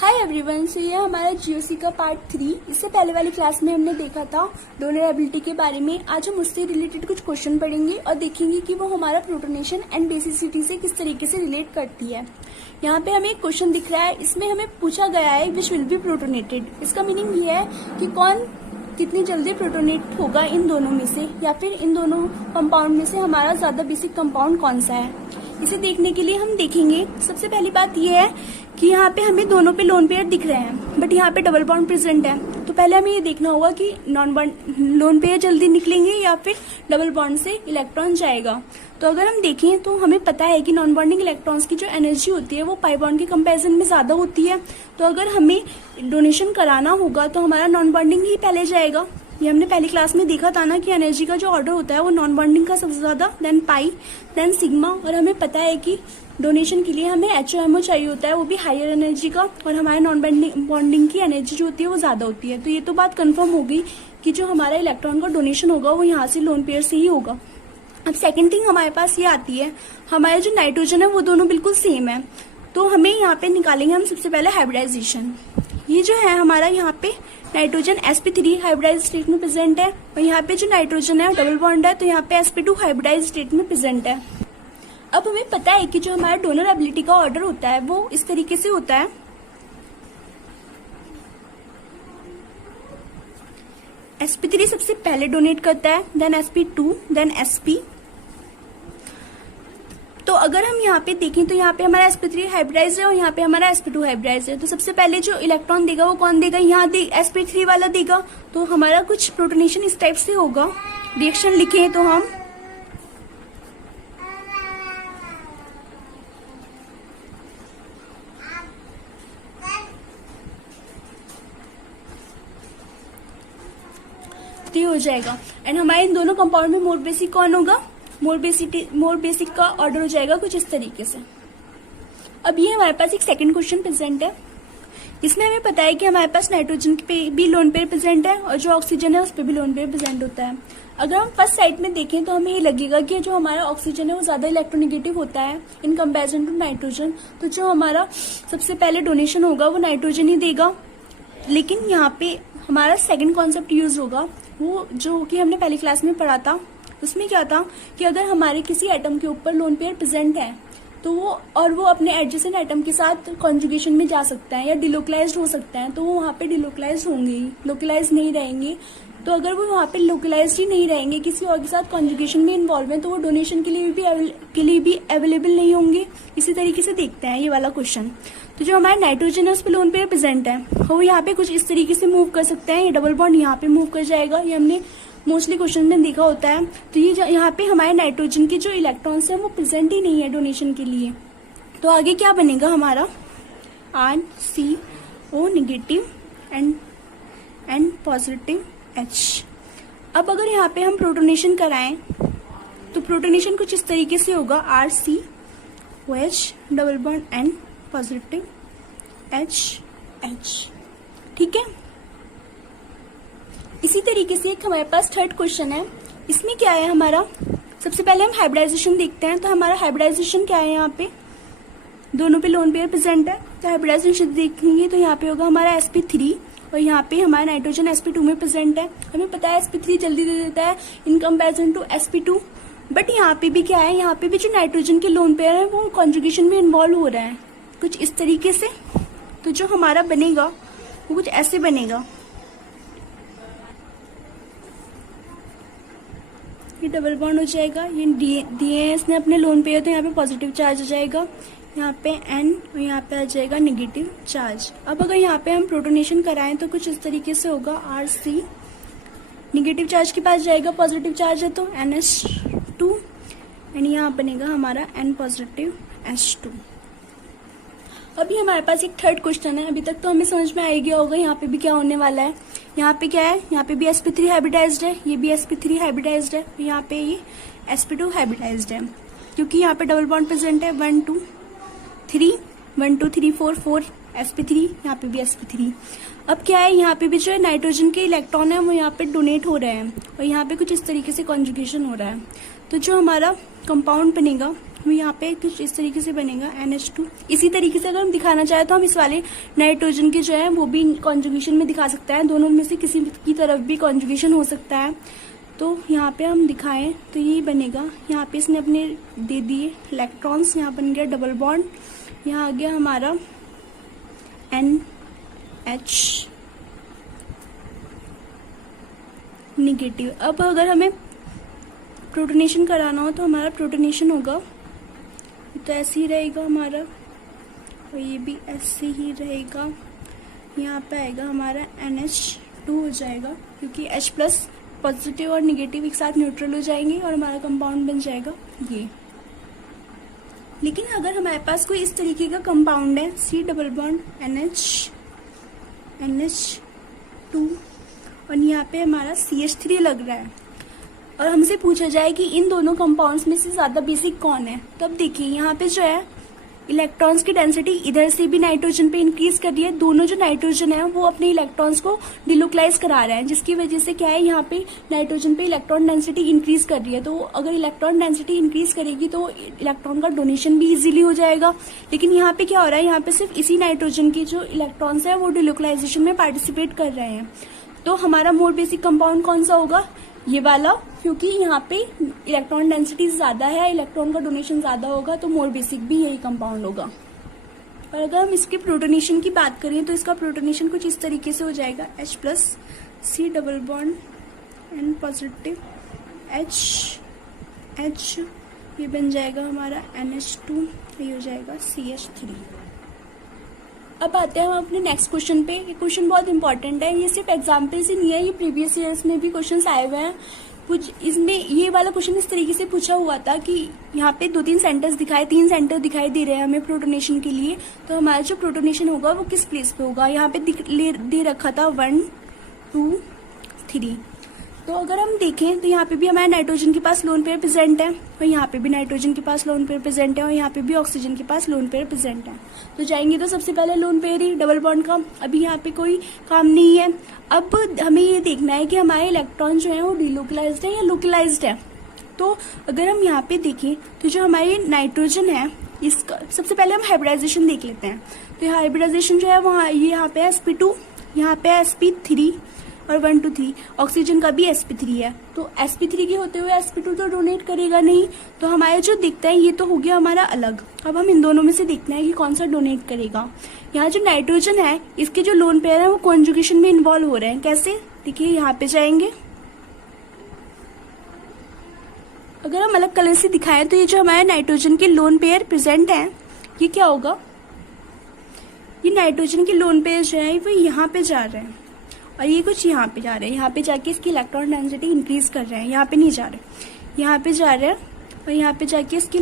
Hi everyone. सो ये हमारा GOC का पार्ट 3। इससे पहले वाली क्लास में हमने देखा था डोनरेबिलिटी के बारे में। आज हम उससे रिलेटेड कुछ क्वेश्चन पढ़ेंगे और देखेंगे कि वो हमारा प्रोटोनेशन एंड बेसिसिटी से किस तरीके से रिलेट करती है। यहाँ पे हमें एक क्वेश्चन दिख रहा है, इसमें हमें पूछा गया है विच विल बी प्रोटोनेटेड। इसका मीनिंग ये है कि कौन कितनी जल्दी प्रोटोनेट होगा इन दोनों में से, या फिर इन दोनों कंपाउंड में से हमारा ज्यादा बेसिक कंपाउंड कौन सा है। इसे देखने के लिए हम देखेंगे, सबसे पहली बात यह है कि यहाँ पे हमें दोनों पे लोन पेयर दिख रहे हैं, बट यहाँ पे डबल बॉन्ड प्रेजेंट है। तो पहले हमें ये देखना होगा कि लोन पेयर जल्दी निकलेंगे या फिर डबल बॉन्ड से इलेक्ट्रॉन जाएगा। तो अगर हम देखें तो हमें पता है कि नॉन बॉन्डिंग इलेक्ट्रॉन्स की जो एनर्जी होती है वो पाई बॉन्ड के कंपैरिजन में ज्यादा होती है। तो अगर हमें डोनेशन कराना होगा तो हमारा नॉन बॉन्डिंग ही पहले जाएगा। ये हमने पहली क्लास में देखा था ना कि एनर्जी का जो ऑर्डर होता है वो नॉन बॉन्डिंग का सबसे ज्यादा, देन पाई, देन सिग्मा। और हमें पता है कि डोनेशन के लिए हमें HOMO चाहिए होता है, वो भी हायर एनर्जी का, और हमारे नॉन बॉन्डिंग की एनर्जी जो होती है वो ज्यादा होती है। तो ये तो बात कंफर्म होगी कि जो हमारा इलेक्ट्रॉन का डोनेशन होगा वो यहाँ से लोन पेयर से ही होगा। अब सेकेंड थिंग हमारे पास ये आती है, हमारे जो नाइट्रोजन है वो दोनों बिल्कुल सेम है। तो हमें यहाँ पे निकालेंगे हम सबसे पहले हाइब्रिडाइजेशन। ये जो है हमारा यहाँ पे नाइट्रोजन sp3 हाइब्रिडाइज स्टेट में प्रेजेंट है, और यहाँ पे जो नाइट्रोजन है डबल बॉन्ड है, तो यहाँ पे sp2 हाइब्रिडाइज स्टेट में प्रेजेंट है। अब हमें पता है कि जो हमारा डोनरेबिलिटी का ऑर्डर होता है वो इस तरीके से होता है। sp3 सबसे पहले डोनेट करता है, देन sp2, देन sp। तो अगर हम यहाँ पे देखें तो यहाँ पे हमारा sp3 हाइब्रिडाइज है और यहाँ पे हमारा sp2 हाइब्रिडाइज है। तो सबसे पहले जो इलेक्ट्रॉन देगा वो कौन देगा, यहाँ sp3 वाला देगा। तो हमारा कुछ प्रोटोनेशन इस टाइप से होगा। रिएक्शन लिखे तो हम तो हो जाएगा। एंड हमारे इन दोनों कंपाउंड में मोर बेसिक कौन होगा, मोर बेसिक का ऑर्डर हो जाएगा कुछ इस तरीके से। अब ये हमारे पास एक सेकंड क्वेश्चन प्रेजेंट है। इसमें हमें पता है कि हमारे पास नाइट्रोजन पे भी लोन पेयर प्रेजेंट है और जो ऑक्सीजन है उस पर भी लोन पेयर प्रेजेंट होता है। अगर हम फर्स्ट साइड में देखें तो हमें ये लगेगा कि जो हमारा ऑक्सीजन है वो ज्यादा इलेक्ट्रोनेगेटिव होता है इन कंपेरिजन टू नाइट्रोजन। तो जो हमारा सबसे पहले डोनेशन होगा वो नाइट्रोजन ही देगा। लेकिन यहाँ पे हमारा सेकेंड कॉन्सेप्ट यूज होगा, वो जो कि हमने पहली क्लास में पढ़ा था। उसमें क्या था कि अगर हमारे किसी एटम के ऊपर लोन पेयर प्रेजेंट है तो वो अपने एडजेसेंट एटम के साथ कॉन्जुगेशन में जा सकता है या डिलोकलाइज्ड हो सकता है, तो वो वहाँ पे डिलोकलाइज्ड होंगे ही, लोकलाइज नहीं रहेंगे। तो अगर वो वहाँ पे लोकलाइज्ड ही नहीं रहेंगे, किसी और के साथ कॉन्जुगेशन में इन्वॉल्व है, तो वो डोनेशन के लिए भी अवेलेबल नहीं होंगे। इसी तरीके से देखते हैं ये वाला क्वेश्चन। तो जो हमारा नाइट्रोजन है उस पर लोन पेयर प्रेजेंट है, वो यहाँ पे कुछ इस तरीके से मूव कर सकते हैं। ये डबल बॉन्ड यहाँ पे मूव कर जाएगा, ये हमने मोस्टली क्वेश्चन में देखा होता है। तो ये यहाँ पे हमारे नाइट्रोजन के जो इलेक्ट्रॉन्स हैं वो प्रेजेंट ही नहीं है डोनेशन के लिए। तो आगे क्या बनेगा हमारा RCO negative and positive H। अब अगर यहाँ पे हम प्रोटोनेशन कराएं तो प्रोटोनेशन कुछ इस तरीके से होगा, RCOH double bond N positive HH। ठीक है। इसी तरीके से एक हमारे पास थर्ड क्वेश्चन है। इसमें क्या है हमारा, सबसे पहले हम हाइब्रिडाइजेशन देखते हैं। तो हमारा हाइब्रिडाइजेशन क्या है, यहाँ पे दोनों पे लोन पेयर प्रेजेंट है। तो हाइब्रिडाइजेशन देखेंगे तो यहाँ पे होगा हमारा sp3 और यहाँ पे हमारा नाइट्रोजन sp2 में प्रेजेंट है। हमें पता है sp3 जल्दी दे देता है in comparison to sp2। But यहाँ पे भी क्या है, यहाँ पे भी जो नाइट्रोजन के लोन पेयर है वो कॉन्जुगेशन में इन्वॉल्व हो रहा है कुछ इस तरीके से। तो जो हमारा बनेगा वो कुछ ऐसे बनेगा, ये डबल बॉन्ड हो जाएगा, ये दिए हैं इसने अपने लोन पेयर, तो यहाँ पे पॉजिटिव चार्ज हो जाएगा, यहाँ पे N और यहाँ पे आ जाएगा नेगेटिव चार्ज। अब अगर यहाँ पे हम प्रोटोनेशन कराएं तो कुछ इस तरीके से होगा, RC नेगेटिव चार्ज के पास जाएगा, पॉजिटिव चार्ज है तो NH2 एंड यहाँ बनेगा हमारा N पॉजिटिव H2। अभी हमारे पास एक थर्ड क्वेश्चन है। अभी तक तो हमें समझ में आ गया होगा यहाँ पे भी क्या होने वाला है। यहाँ पे क्या है, यहाँ पे भी sp3 हाइब्रिडाइज्ड है, ये भी sp3 हाइब्रिडाइज्ड है, यहाँ पे ये sp2 हाइब्रिडाइज्ड है, क्योंकि यहाँ पे डबल बॉन्ड प्रेजेंट है 1 2 3 4 sp3, यहाँ पे भी sp3। अब क्या है, यहाँ पे भी जो नाइट्रोजन के इलेक्ट्रॉन है वो यहाँ पे डोनेट हो रहे हैं और यहाँ पे कुछ इस तरीके से कॉन्जुगेशन हो रहा है। तो जो हमारा कंपाउंड बनेगा वो यहाँ पे कुछ इस तरीके से बनेगा NH2। इसी तरीके से अगर हम दिखाना चाहें तो हम इस वाले नाइट्रोजन के जो है वो भी कॉन्जुगेशन में दिखा सकते हैं, दोनों में से किसी की तरफ भी कॉन्जुगेशन हो सकता है। तो यहाँ पे हम दिखाएं तो ये बनेगा, यहाँ पे इसने अपने दे दिए इलेक्ट्रॉन्स, यहाँ बन गया डबल बॉन्ड, यहाँ आ गया हमारा NH निगेटिव। अब अगर हमें प्रोटोनेशन कराना हो तो हमारा प्रोटोनेशन होगा तो ऐसे ही रहेगा हमारा, और ये भी ऐसे ही रहेगा। यहाँ पे आएगा हमारा NH2 हो जाएगा, क्योंकि H प्लस पॉजिटिव और निगेटिव एक साथ न्यूट्रल हो जाएंगे और हमारा कंपाउंड बन जाएगा ये। लेकिन अगर हमारे पास कोई इस तरीके का कंपाउंड है C डबल बॉन्ड NH2 और यहाँ पे हमारा CH3 लग रहा है और हमसे पूछा जाए कि इन दोनों कंपाउंड्स में से ज्यादा बेसिक कौन है, तो अब देखिए यहाँ पे जो है इलेक्ट्रॉन्स की डेंसिटी इधर से भी नाइट्रोजन पे इंक्रीज कर रही है। दोनों जो नाइट्रोजन है वो अपने इलेक्ट्रॉन्स को डिलोकलाइज करा रहे हैं, जिसकी वजह से क्या है यहाँ पे नाइट्रोजन पे इलेक्ट्रॉन डेंसिटी इंक्रीज कर रही है। तो अगर इलेक्ट्रॉन डेंसिटी इंक्रीज करेगी तो इलेक्ट्रॉन का डोनेशन भी इजीली हो जाएगा। लेकिन यहाँ पे क्या हो रहा है, यहाँ पे सिर्फ इसी नाइट्रोजन के जो इलेक्ट्रॉन्स है वो डिलोकलाइजेशन में पार्टिसिपेट कर रहे हैं। तो हमारा मोर बेसिक कंपाउंड कौन सा होगा, ये वाला, क्योंकि यहाँ पे इलेक्ट्रॉन डेंसिटी ज्यादा है, इलेक्ट्रॉन का डोनेशन ज्यादा होगा, तो मोर बेसिक भी यही कंपाउंड होगा। और अगर हम इसके प्रोटोनेशन की बात करें तो इसका प्रोटोनेशन कुछ इस तरीके से हो जाएगा, H plus C double bond N positive H ये बन जाएगा हमारा NH2, ये हो जाएगा CH3। अब आते हैं हम अपने नेक्स्ट क्वेश्चन पे। ये क्वेश्चन बहुत इंपॉर्टेंट है, ये सिर्फ एग्जाम्पल से नहीं है, ये प्रीवियस ईयर्स में भी क्वेश्चंस आए हुए हैं। कुछ इसमें ये वाला क्वेश्चन इस तरीके से पूछा हुआ था कि यहाँ पे 2-3 सेंटर्स दिखाए, 3 सेंटर दिखाई दे रहे हैं हमें प्रोटोनेशन के लिए, तो हमारा जो प्रोटोनेशन होगा वो किस प्लेस पे होगा। यहाँ पे दे रखा था 1 2 3। तो अगर हम देखें तो यहाँ पे भी हमारे नाइट्रोजन के पास लोन पेयर प्रेजेंट है, और यहाँ पे भी नाइट्रोजन के पास लोन पेयर प्रेजेंट है, और यहाँ पे भी ऑक्सीजन के पास लोन पेयर प्रेजेंट है। तो जाएंगे तो सबसे पहले लोन पेयर ही डबल बॉन्ड का, अभी यहाँ पे कोई काम नहीं है। अब हमें ये देखना है कि हमारे इलेक्ट्रॉन जो है वो डिलोकलाइज्ड है या लोकलाइज्ड है। तो अगर हम यहाँ पे देखें तो जो हमारे नाइट्रोजन है इसका सबसे पहले हम हाइब्रिडाइजेशन देख लेते हैं। तो हाइब्रिडाइजेशन जो है वहाँ ये यहाँ पे sp2, यहाँ पे sp3 और 1 2 3। ऑक्सीजन का भी sp3 है, तो sp3 के होते हुए sp2 तो डोनेट करेगा नहीं, तो हमारे जो दिखता है ये तो हो गया हमारा अलग। अब हम इन दोनों में से देखना है कि कौन सा डोनेट करेगा। यहाँ जो नाइट्रोजन है इसके जो लोन पेयर है वो कॉन्जुगेशन में इन्वॉल्व हो रहे हैं। कैसे, देखिए यहाँ पे जाएंगे, अगर हम अलग कलर से दिखाएं तो ये जो हमारे नाइट्रोजन के लोन पेयर प्रेजेंट है ये क्या होगा, ये नाइट्रोजन के लोन पेयर जो है वो यहाँ पे जा रहे हैं और ये कुछ यहाँ पे जा रहे हैं। यहाँ पे जाके इसकी इलेक्ट्रॉन डेंसिटी इंक्रीज कर रहे हैं, यहाँ पे नहीं जा रहे, यहाँ पे जा रहे हैं, और यहाँ पे जाके इसकी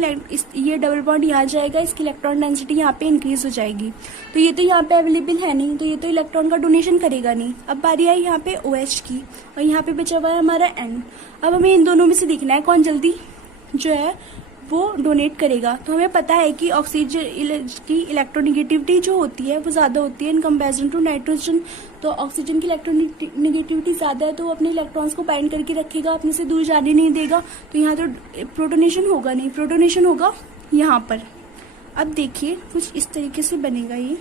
ये डबल बॉन्ड यहाँ जाएगा, इसकी इलेक्ट्रॉन डेंसिटी यहाँ पे इंक्रीज हो जाएगी। तो ये तो यहाँ पे अवेलेबल है नहीं, तो ये तो इलेक्ट्रॉन का डोनेशन करेगा नहीं। अब बारी आई यहाँ पे OH की, और यहाँ पे बचा हुआ है हमारा N। अब हमें इन दोनों में से देखना है कौन जल्दी जो है वो डोनेट करेगा। तो हमें पता है कि ऑक्सीजन की इलेक्ट्रोनिगेटिविटी जो होती है वो ज्यादा होती है इन कंपैरिजन टू नाइट्रोजन। तो ऑक्सीजन की इलेक्ट्रोनिगेटिविटी ज्यादा है, तो वो अपने इलेक्ट्रॉन्स को बाइंड करके रखेगा, अपने से दूर जाने नहीं देगा। तो यहाँ तो प्रोटोनेशन होगा नहीं, प्रोटोनेशन होगा यहाँ पर। अब देखिए कुछ इस तरीके से बनेगा ये,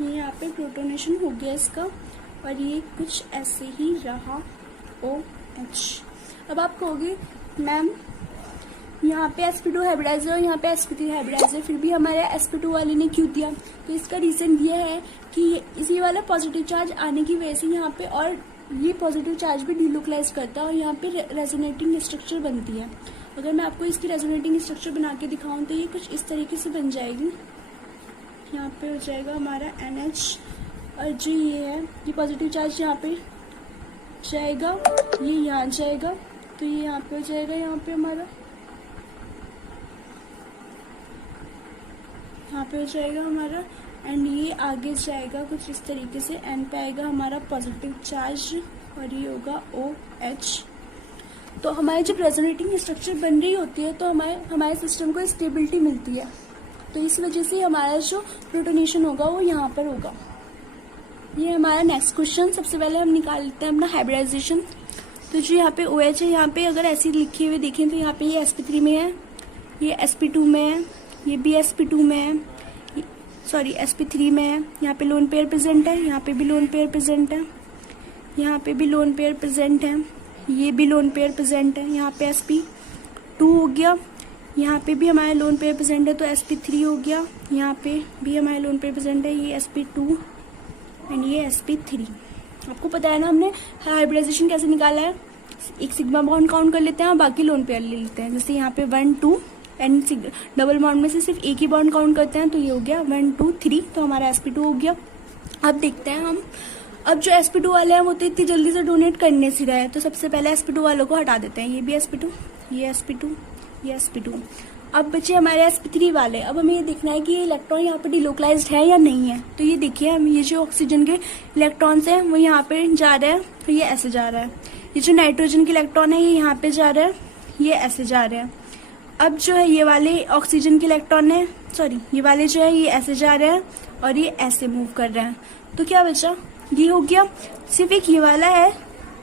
यहाँ पे प्रोटोनेशन हो गया इसका, और ये कुछ ऐसे ही रहा OH। अब आप कहोगे मैम यहाँ पे sp2 हाइब्रिडाइजर और यहाँ पे sp3 हाइब्रिडाइजर, फिर भी हमारे sp2 वाले ने क्यों दिया। तो इसका रीजन ये है कि इसी वाला पॉजिटिव चार्ज आने की वजह से यहाँ पे, और ये पॉजिटिव चार्ज भी डिलोकलाइज करता है और यहाँ पे रेजोनेटिंग स्ट्रक्चर बनती है। अगर मैं आपको इसकी रेजोनेटिंग स्ट्रक्चर बना के दिखाऊं तो ये कुछ इस तरीके से बन जाएगी। यहाँ पे हो जाएगा हमारा NH, और जो ये है ये पॉजिटिव चार्ज यहाँ पे जाएगा, ये यहाँ जाएगा, तो ये यहाँ पे हो जाएगा, यहाँ पे हमारा यहाँ पे हो जाएगा हमारा, एंड ये आगे जाएगा कुछ इस तरीके से, N पे आएगा हमारा पॉजिटिव चार्ज और ये होगा OH। तो हमारी जब रेजोनेटिंग स्ट्रक्चर बन रही होती है तो हमारे सिस्टम को स्टेबिलिटी मिलती है। तो इस वजह से हमारा जो प्रोटोनेशन होगा वो यहाँ पर होगा। ये हमारा नेक्स्ट क्वेश्चन। सबसे पहले हम निकाल लेते हैं अपना हाइब्रिडाइजेशन। तो जो यहाँ पे OH है, यहाँ पे अगर ऐसे लिखे हुए देखें तो यहाँ पे ये sp3 में है, ये sp2 में है, ये भी sp2 में है, सॉरी sp3 में है। यहाँ पे लोन पेयर प्रेजेंट है, यहाँ पे भी लोन पेयर प्रेजेंट है, यहाँ पे भी लोन पेयर प्रेजेंट है, ये भी लोन पेयर प्रेजेंट है। यहाँ पे sp2 हो गया, यहाँ पे भी हमारा लोन पेयर प्रेजेंट है तो sp3 हो गया, यहाँ पे भी हमारा लोन पेयर प्रेजेंट है, ये sp2 एंड ये sp3। आपको पता है ना हमने हाइब्रिडाइजेशन कैसे निकाला है, एक सिग्मा बॉन्ड काउंट कर लेते हैं और बाकी लोन पेयर ले लेते हैं। जैसे यहाँ पे 1 2 एंड डबल बॉन्ड में से सिर्फ एक ही बॉन्ड काउंट करते हैं, तो ये हो गया 1 2 3, तो हमारा sp2 हो गया। अब देखते हैं हम, अब जो sp2 वाले हैं वो तो इतनी जल्दी से डोनेट करने से रहे, तो सबसे पहले sp2 वालों को हटा देते हैं। ये भी sp2, ये sp2, ये sp2। अब बचे हमारे sp3 वाले। अब हमें ये देखना है कि ये इलेक्ट्रॉन यहाँ पे डिलोकलाइज्ड है या नहीं है। तो ये देखिए, हम ये जो ऑक्सीजन के इलेक्ट्रॉन्स हैं वो यहाँ पे जा रहे हैं, तो ये ऐसे जा रहा है। ये जो नाइट्रोजन के इलेक्ट्रॉन है ये यहाँ पे जा रहा है, ये ऐसे जा रहे हैं। अब जो है ये वाले ऑक्सीजन के इलेक्ट्रॉन है, सॉरी ये वाले जो है ये ऐसे जा रहे हैं और ये ऐसे मूव कर रहे हैं। तो क्या बचा, ये हो गया। सिर्फ एक ये वाला है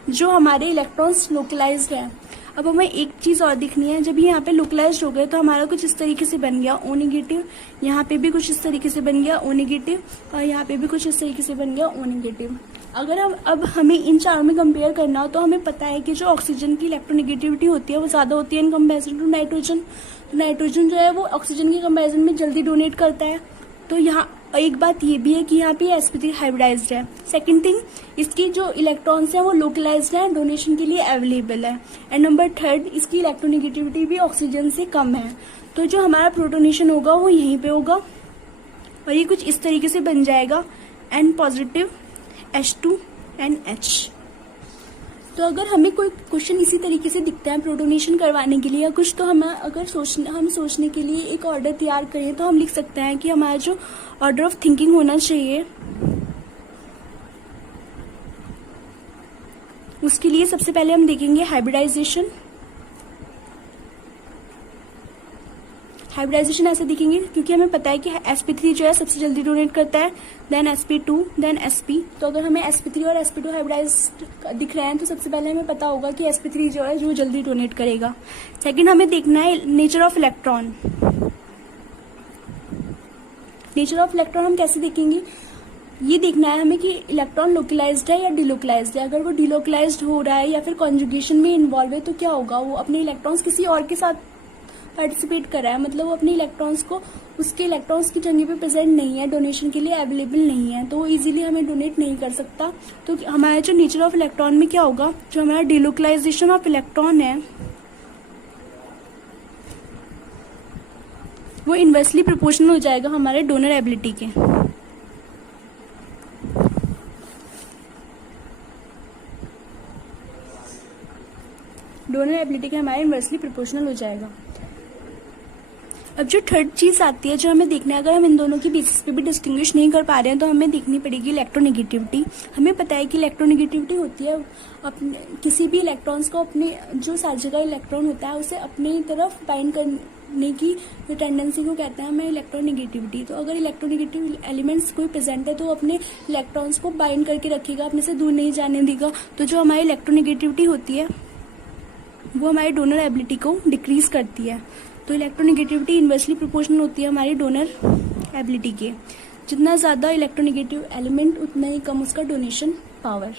जो हमारे इलेक्ट्रॉन्स लोकलाइज्ड है। अब हमें एक चीज और दिखनी है, जब ये यहाँ पे लोकलाइज्ड हो गए तो हमारा कुछ इस तरीके से बन गया O नेगेटिव, यहाँ पे भी कुछ इस तरीके से बन गया O नेगेटिव, और यहाँ पे भी कुछ इस तरीके से बन गया O नेगेटिव। अगर हम अब हमें इन चारों में कंपेयर करना हो तो हमें पता है कि जो ऑक्सीजन की इलेक्ट्रोनेगेटिविटी होती है वो ज्यादा होती है in comparison to nitrogen. Nitrogen जो है वो ऑक्सीजन के कंपेरिजन में जल्दी डोनेट करता है। तो यहाँ एक बात ये भी है कि यहाँ पे sp3 हाइब्रिडाइज्ड है। सेकंड थिंग, इसकी जो इलेक्ट्रॉन्स हैं वो लोकलाइज्ड है, डोनेशन के लिए अवेलेबल है। एंड नंबर थर्ड, इसकी इलेक्ट्रोनेगेटिविटी भी ऑक्सीजन से कम है। तो जो हमारा प्रोटोनेशन होगा वो यहीं पे होगा और ये कुछ इस तरीके से बन जाएगा, N positive H2 and H। तो अगर हमें कोई क्वेश्चन इसी तरीके से दिखता है प्रोटोनेशन करवाने के लिए या कुछ, तो हमें अगर सोचने के लिए एक ऑर्डर तैयार करें तो हम लिख सकते हैं कि हमारा जो ऑर्डर ऑफ थिंकिंग होना चाहिए, उसके लिए सबसे पहले हम देखेंगे हाइब्रिडाइजेशन। हाइब्रिडाइजेशन ऐसे दिखेंगे क्योंकि हमें पता है कि sp3 जो है सबसे जल्दी डोनेट करता है, देन sp2, देन sp। तो अगर हमें sp3 और sp2 हाइब्रिडाइज्ड दिख रहे हैं तो सबसे पहले हमें पता होगा कि sp3 जो है जो जल्दी डोनेट करेगा। सेकंड, हमें देखना है nature of electron. Nature of electron हम कैसे देखेंगे, ये देखना है हमें कि इलेक्ट्रॉन लोकलाइज्ड है या डिलोकलाइज्ड है। अगर वो डिलोकलाइज्ड हो रहा है या फिर कॉन्जुगेशन में इन्वॉल्व है तो क्या होगा, वो अपने इलेक्ट्रॉन्स किसी और के साथ पार्टिसिपेट कर रहा है, मतलब वो अपने इलेक्ट्रॉन्स को उसके इलेक्ट्रॉन्स की जगह पे प्रेजेंट नहीं है, डोनेशन के लिए अवेलेबल नहीं है, तो वो इजीली हमें डोनेट नहीं कर सकता। तो हमारा जो नेचर ऑफ इलेक्ट्रॉन में क्या होगा, जो हमारा डिलोकलाइजेशन ऑफ इलेक्ट्रॉन है वो इनवर्सली प्रोपोर्शनल हो जाएगा हमारे डोनर एबिलिटी के। डोनर एबिलिटी के हमारे इनवर्सली प्रोपोर्शनल हो जाएगा। अब जो थर्ड चीज आती है जो हमें देखना है, अगर हम इन दोनों की बेसिस पे भी डिस्टिंग्विश नहीं कर पा रहे हैं तो हमें देखनी पड़ेगी इलेक्ट्रोनेगेटिविटी। हमें पता है कि इलेक्ट्रोनेगेटिविटी होती है अपने किसी भी इलेक्ट्रॉन्स को, अपने जो सारी जगह इलेक्ट्रॉन होता है उसे अपनी तरफ बाइंड करने की टेंडेंसी को कहते हैं हमें इलेक्ट्रोनेगेटिविटी। तो अगर इलेक्ट्रोनेगेटिव एलिमेंट्स कोई प्रेजेंट है तो अपने इलेक्ट्रॉन्स को बाइंड करके रखेगा, अपने से दूर नहीं जाने देगा। तो जो हमारी इलेक्ट्रोनेगेटिविटी होती है वो हमारी डोनर एबिलिटी को डिक्रीज करती है। तो इलेक्ट्रोनेगेटिविटी इनवर्सली प्रोपोर्शनल होती है हमारी डोनर एबिलिटी के। जितना ज्यादा इलेक्ट्रोनेगेटिव एलिमेंट उतना ही कम उसका डोनेशन पावर।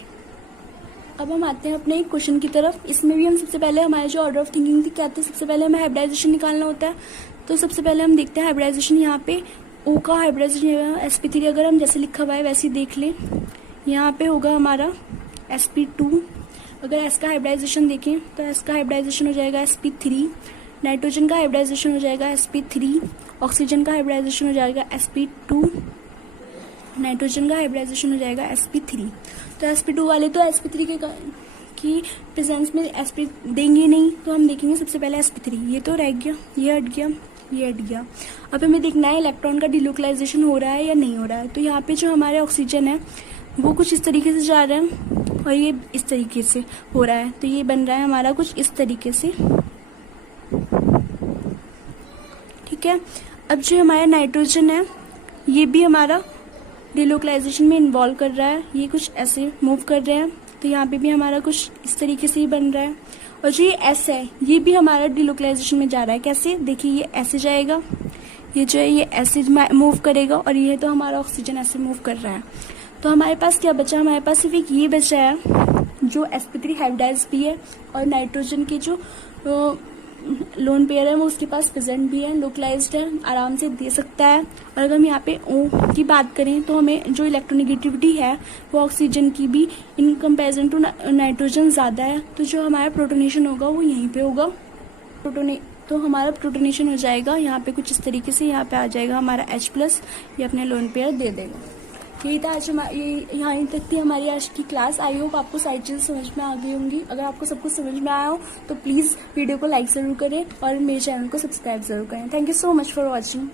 अब हम आते हैं अपने एक क्वेश्चन की तरफ। इसमें भी हम सबसे पहले हमारे जो ऑर्डर ऑफ थिंकिंग थी क्या था, सबसे पहले हमें हाइब्रिडाइजेशन निकालना होता है। तो सबसे पहले हम देखते हैं हाइब्रिडाइजेशन। यहाँ पे O का हाइब्रिडाइजेशन sp3 अगर हम जैसे लिखा हुआ है वैसे देख लें, यहाँ पे होगा हमारा sp2। अगर S का हाइब्रिडाइजेशन देखें तो S का हाइब्रिडाइजेशन हो जाएगा sp3, नाइट्रोजन का हाइब्रिडाइजेशन हो जाएगा sp3, ऑक्सीजन का हाइब्रिडाइजेशन हो जाएगा sp2, नाइट्रोजन का हाइब्रिडाइजेशन हो जाएगा sp3। तो sp2 वाले तो sp3 की प्रेजेंस में sp देंगे नहीं, तो हम देखेंगे सबसे पहले sp3। ये तो रह गया, ये हट गया, ये हट गया। अब हमें देखना है इलेक्ट्रॉन का डिलोकलाइजेशन हो रहा है या नहीं हो रहा है। तो यहाँ पे जो हमारे ऑक्सीजन है वो कुछ इस तरीके से जा रहे हैं और ये इस तरीके से हो रहा है। तो ये बन रहा है हमारा कुछ इस तरीके से, ठीक है। अब जो हमारा नाइट्रोजन है ये भी हमारा डिलोकलाइजेशन में इन्वॉल्व कर रहा है, ये कुछ ऐसे मूव कर रहे हैं, तो यहाँ पे भी हमारा कुछ इस तरीके से ही बन रहा है। और जो ये एस है ये भी हमारा डिलोकलाइजेशन में जा रहा है, कैसे देखिए ये ऐसे जाएगा, ये जो है ये ऐसे मूव करेगा, और ये तो हमारा ऑक्सीजन ऐसे मूव कर रहा है। तो हमारे पास क्या बचा, हमारे पास सिर्फ एक ये बचा है जो sp3 हाइब्रिडाइज भी है, और नाइट्रोजन की जो लोन पेयर है वो उसके पास प्रेजेंट भी है, लोकलाइज्ड है, आराम से दे सकता है। और अगर हम यहाँ पे O की बात करें तो हमें जो इलेक्ट्रोनेगेटिविटी है वो ऑक्सीजन की भी इन कंपैरिजन टू नाइट्रोजन ज़्यादा है, तो जो हमारा प्रोटोनेशन होगा वो यहीं पे होगा। तो हमारा प्रोटोनेशन हो जाएगा यहाँ पे कुछ इस तरीके से, यहाँ पे आ जाएगा हमारा H+, ये अपने लोन पेयर दे देगा। यही था आज यहाँ तक थी हमारी आज की क्लास। आई होप आपको सारी चीज़ें समझ में आ गई होंगी। अगर आपको सब कुछ समझ में आया हो तो प्लीज़ वीडियो को लाइक ज़रूर करें और मेरे चैनल को सब्सक्राइब ज़रूर करें। Thank you so much for watching.